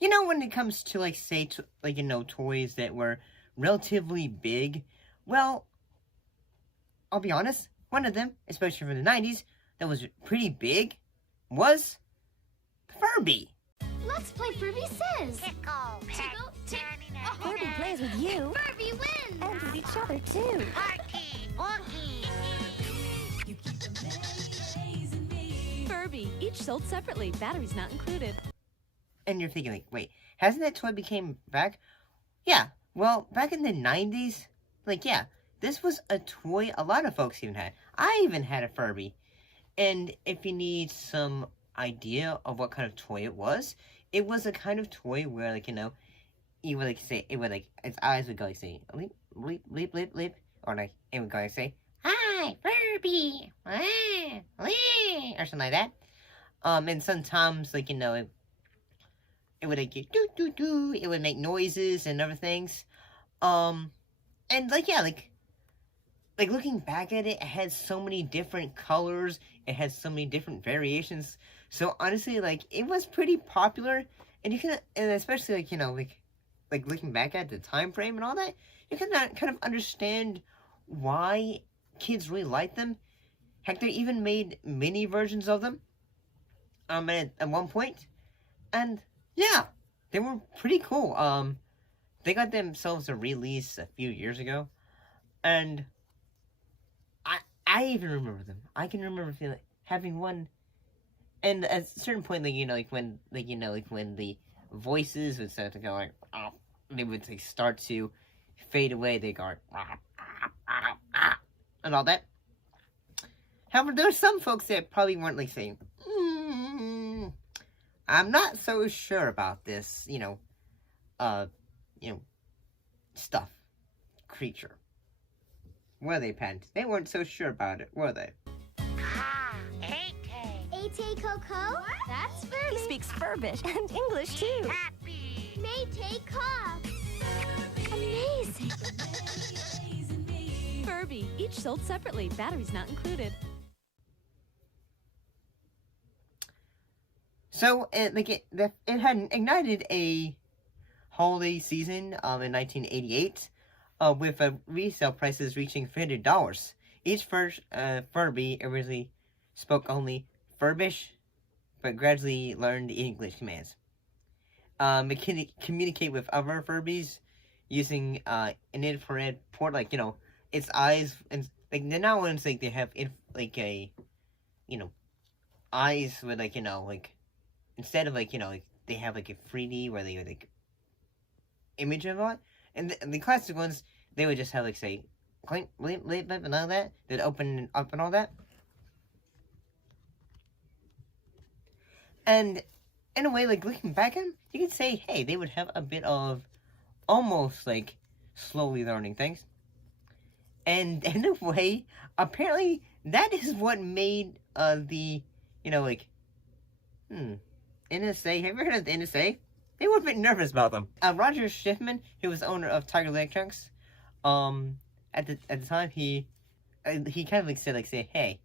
when it comes to, like, say, toys that were relatively big, well, I'll be honest, one of them, especially from the 90s, that was pretty big, was Furby. Let's play Furby Says. Tickle, Tickle, tickle. Furby plays with you. Furby wins. And with each other, too. Parky, Wookie. Furby, each sold separately. Batteries not included. And you're thinking, like, wait, hasn't that toy became back? Yeah, well, back in the 90s, yeah, this was a toy a lot of folks even had. I even had a Furby. And if you need some idea of what kind of toy it was a kind of toy where, you would, say, it would, its eyes would go, say, bleep, bleep, bleep, bleep, bleep, or, it would go, say, hi, Furby, or something like that. And sometimes, it would, do, do, do, it would make noises and other things. And, looking back at it, it had so many different colors, it had so many different variations, so honestly, it was pretty popular, and you can, and especially, looking back at the time frame and all that, you can kind of understand why kids really liked them. Heck, they even made mini versions of them, at one point, and yeah, they were pretty cool. They got themselves a release a few years ago, and I even remember them. I can remember having one, and at a certain point, when the voices would start to go they would start to fade away. They go and all that. However, there were some folks that probably weren't saying, I'm not so sure about this, stuff, creature. Were they, Pent? They weren't so sure about it, were they? Ah, Ate. Ate Coco? That's Furby. He speaks Furbish and English, too. Happy. Mate Cough. Amazing. Furby, each sold separately. Batteries not included. So, it had ignited a holiday season in 1988, with resale prices reaching $300. Each first Furby originally spoke only Furbish, but gradually learned English commands. It can communicate with other Furbies using an infrared port, its eyes, and now ones they have eyes with instead of they have a 3D where they image of it, and the classic ones they would just have say clink, bleep, bleep, bleep, and all that. They'd open up and all that. And in a way, looking back at them, you could say, hey, they would have a bit of almost slowly learning things. And in a way, apparently that is what made the NSA. Have you ever heard of the NSA? They were a bit nervous about them. Roger Schiffman, who was the owner of Tiger Electronics, at the time he kind of said hey,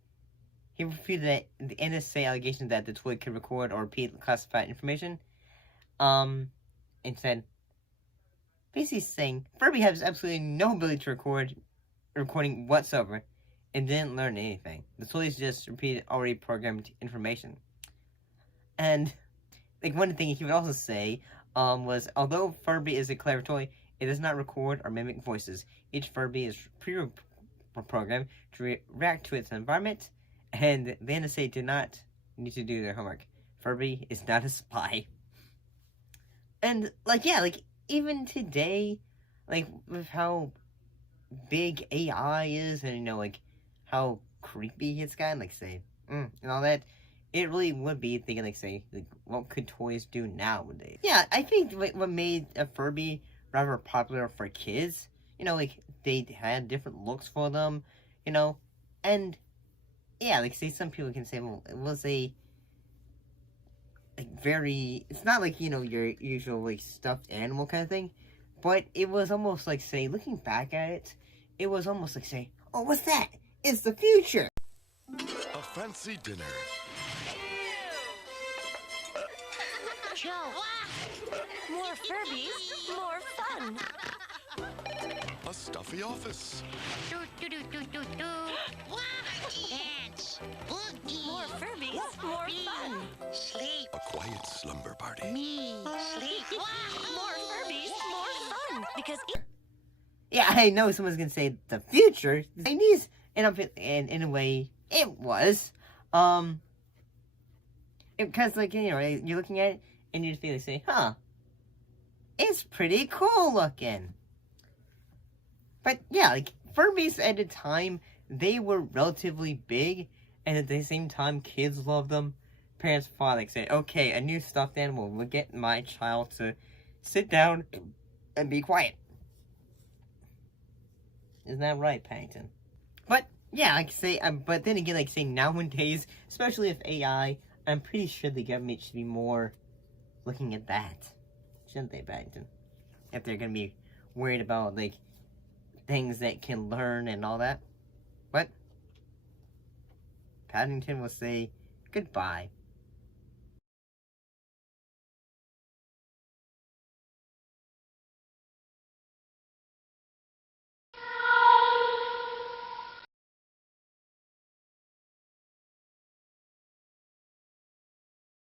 he refuted that the NSA allegation that the toy could record or repeat classified information, and said, basically saying Furby has absolutely no ability to recording whatsoever, and didn't learn anything. The toys just repeated already programmed information. And one thing he would also say was, although Furby is a clever toy, it does not record or mimic voices. Each Furby is pre-programmed to react to its environment, and the NSA did not need to do their homework. Furby is not a spy. And, even today, with how big AI is, and, how creepy it's gotten, and all that, it really would be thinking, what could toys do nowadays? Yeah, I think what made a Furby rather popular for kids, they had different looks for them, and, yeah, say some people can say, well, it was a, very, it's not your usual, stuffed animal kind of thing, but it was almost say, looking back at it, it was almost say, oh, what's that? It's the future! A fancy dinner. Joe. More Furbies, more fun. A stuffy office. Do, do, do, do, do, do. Dance. Boogie. More Furbies, more fun. Sleep. A quiet slumber party. Me. Sleep. More Furbies, more fun. Because Yeah, I know someone's gonna say the future, the 90s, and in a way, it was. Because, like, you know, you're looking at it, and you just feel like say, huh, it's pretty cool looking. But, yeah, like, Furbies at the time, they were relatively big, and at the same time, kids loved them. Parents thought, like, say, okay, a new stuffed animal will get my child to sit down and be quiet. Isn't that right, Paddington? But, yeah, like, say, but then again, like, say, nowadays, especially with AI, I'm pretty sure the government should be more looking at that. Shouldn't they, Paddington? If they're gonna be worried about, like, things that can learn and all that. But, Paddington will say goodbye.